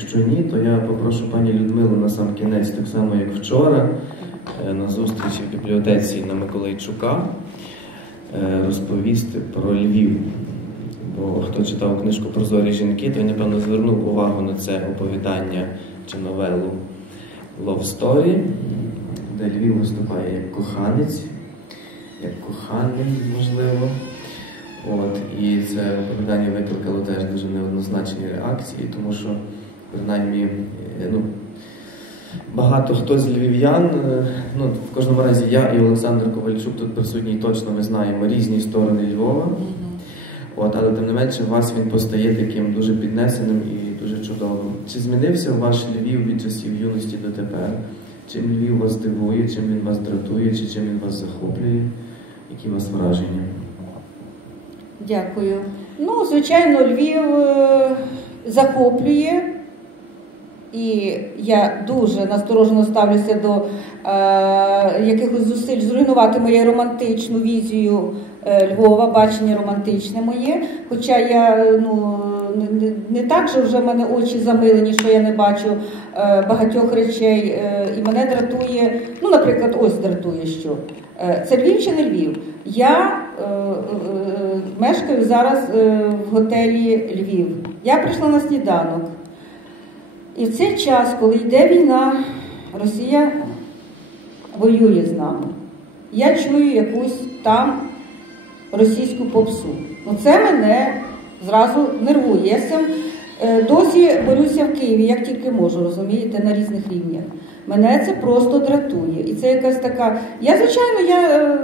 Якщо ні, то я попрошу пані Людмилу на сам кінець, так само як вчора, е, на зустрічі в бібліотеці на Миколайчука, е, розповісти про Львів. Бо хто читав книжку Прозорі жінки, той, напевно, звернув увагу на це оповідання чи новелу Love Story, де Львів виступає як коханець, як коханий, можливо. От, І це оповідання викликало теж дуже неоднозначні реакції, тому що, принаймні, е, ну, багато хто з львів'ян, е, ну, в кожному разі я і Олександр Ковальчук тут присутній точно ми знаємо різні сторони Львова. От, але тим не менше, у вас він постає таким дуже піднесеним і дуже чудовим. Чи змінився ваш Львів від часів юності до тепер? Чим Львів вас дивує, чим він вас дратує, чи чим він вас захоплює? Які у вас враження? Дякую. Ну, звичайно, Львів е, захоплює, і я дуже насторожено ставлюся до е, якихось зусиль зруйнувати моє романтичну візію е, Львова, бачення романтичне моє. Хоча я е, ну, не, не, так, що вже в мене очі замилені, що я не бачу е, багатьох речей. Е, і мене дратує, ну, наприклад, ось дратує, що е, це Львів чи не Львів. Я е, е, мешкаю зараз е, в готелі Львів. Я прийшла на сніданок. І в цей час, коли йде війна, Росія воює з нами. Я чую якусь там російську попсу. Ну це мене зразу нервує. Я цим е, досі борюся в Києві, як тільки можу, розумієте, на різних рівнях. Мене це просто дратує. І це якась така. Я, звичайно, я е,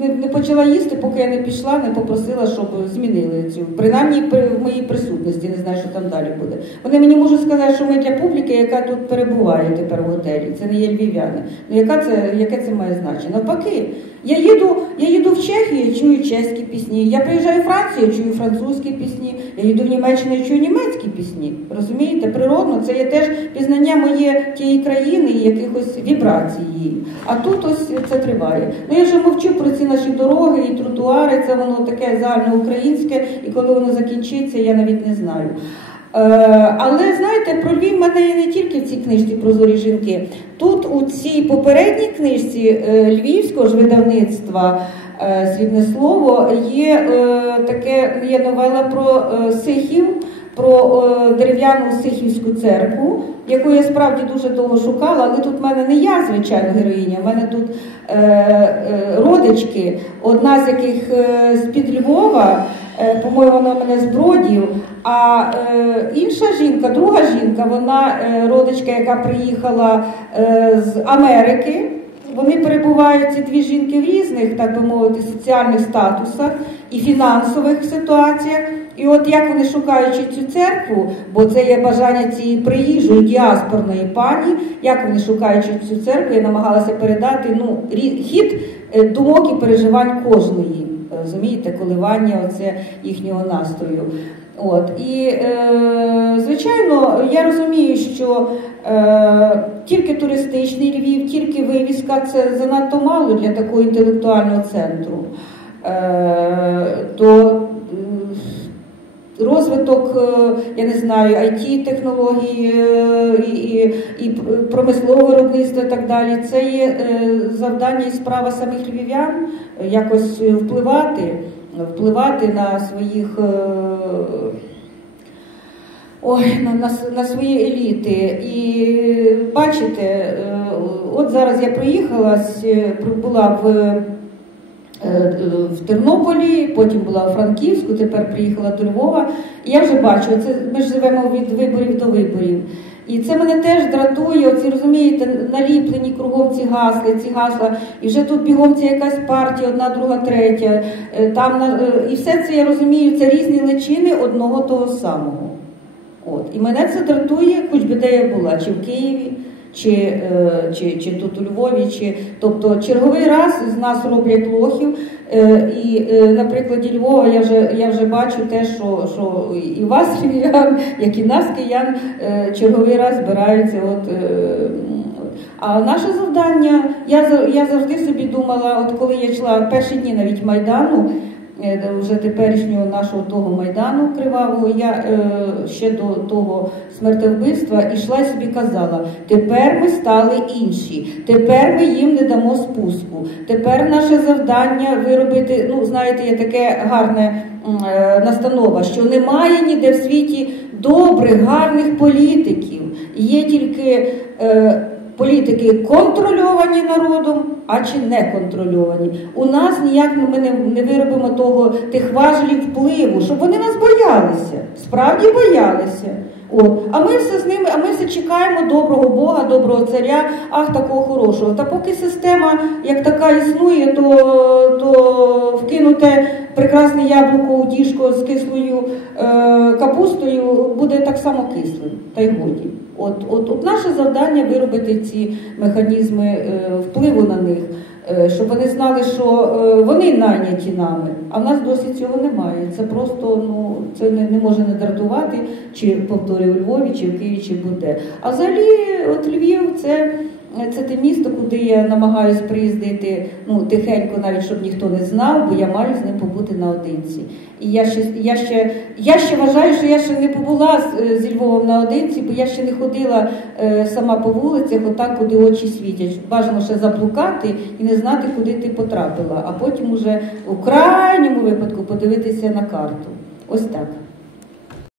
не, не почала їсти, поки я не пішла, не попросила, щоб змінили цю. Принаймні при в моїй присутності, не знаю, що там далі буде. Вони мені можуть сказати, що ми для публіки, яка тут перебуває тепер в готелі, це не є львів'яни. Ну яка це, яке це має значення? Навпаки, я їду, я їду в Чехію, чую чеські пісні. Я приїжджаю в Францію, чую французькі пісні. Я їду в Німеччину, я чую німецькі пісні. Розумієте, природно, це є теж пізнання моє тієї країни і якихось вібрацій її. А тут ось це триває. Ну я вже мовчу про ці наші дороги і тротуари. Це воно таке загальноукраїнське, і коли воно закінчиться, я навіть не знаю. Е, Але знаєте, про Львів мене є не тільки в цій книжці Прозорі жінки. Тут у цій попередній книжці е, львівського ж видавництва е, Срібне слово є таке є новела про сихів. Про дерев'яну Сихівську церкву, яку я справді дуже довго шукала, але тут в мене не я, звичайно, героїня, в мене тут родички, одна з яких з-під Львова, по-моєму, вона мене з Бродів, а е, інша жінка, друга жінка, вона е, родичка, яка приїхала е, з Америки. Вони перебувають ці дві жінки в різних, так би мовити, соціальних статусах і фінансових ситуаціях. І от як вони шукаючи цю церкву, бо це є бажання цієї приїжджої діаспорної пані, як вони шукаючи цю церкву, я намагалася передати ну, хід е, думок і переживань кожної. Розумієте, коливання оце їхнього настрою. От і е, звичайно, я розумію, що е, тільки туристичний Львів, тільки вивіска це занадто мало для такого інтелектуального центру. Е, то розвиток, е, я не знаю, it технологій е, і, і, промислове виробництво і так далі. Це є е, завдання і справа самих львів'ян якось впливати, впливати на своїх. Ой, на, на, свої еліти. І бачите, от зараз я приїхала, з- була в, в Тернополі, потім була у Франківську, тепер приїхала до Львова. І я вже бачу, це ми ж живемо від виборів до виборів. І це мене теж дратує, оці розумієте, наліплені кругом ці гасли, ці гасла, і вже тут бігом це якась партія, одна, друга, третя. Е, Там е, і все це я розумію, це різні личини одного того самого. От. І мене це дратує, хоч би де я була, чи в Києві, чи, е, чи, чи тут у Львові, чи тобто черговий раз з нас роблять лохів. Е, і е, на прикладі Львова я вже я вже бачу те, що, що і вас, львів'ян, як і нас, киян, черговий раз збираються. От, а наше завдання, я, я завжди собі думала, от коли я йшла перші дні навіть Майдану. Е, вже теперішнього нашого того майдану кривавого, я е, ще до того смертевбивства ішла і собі казала: тепер ми стали інші, тепер ми їм не дамо спуску. Тепер наше завдання виробити. Ну, знаєте, є таке гарне е, настанова, що немає ніде в світі добрих, гарних політиків. Є тільки політики контрольовані народом, а чи не контрольовані. У нас ніяк ми не, не виробимо того тих важелів впливу, щоб вони нас боялися, справді боялися. От. А ми все з ними, а ми все чекаємо доброго Бога, доброго царя, ах, такого хорошого. Та поки система як така існує, то, то вкинуте прекрасне яблуко у діжко з кислою е, капустою буде так само кислим, та й годі. От, от, от наше завдання виробити ці механізми е, впливу на них, е, щоб вони знали, що е, вони найняті нами, а в нас досі цього немає. Це просто ну це не, не може не дратувати, чи повторюю у Львові, чи в Києві, чи буде. А взагалі, от Львів це. Це те місто, куди я намагаюся приїздити ну, тихенько, навіть щоб ніхто не знав, бо я маю з ним побути наодинці. І я ще, я ще, я ще вважаю, що я ще не побула з, зі Львовом наодинці, бо я ще не ходила е, сама по вулицях, отак, куди очі світять. Бажано ще заблукати і не знати, куди ти потрапила, а потім уже у крайньому випадку подивитися на карту. Ось так.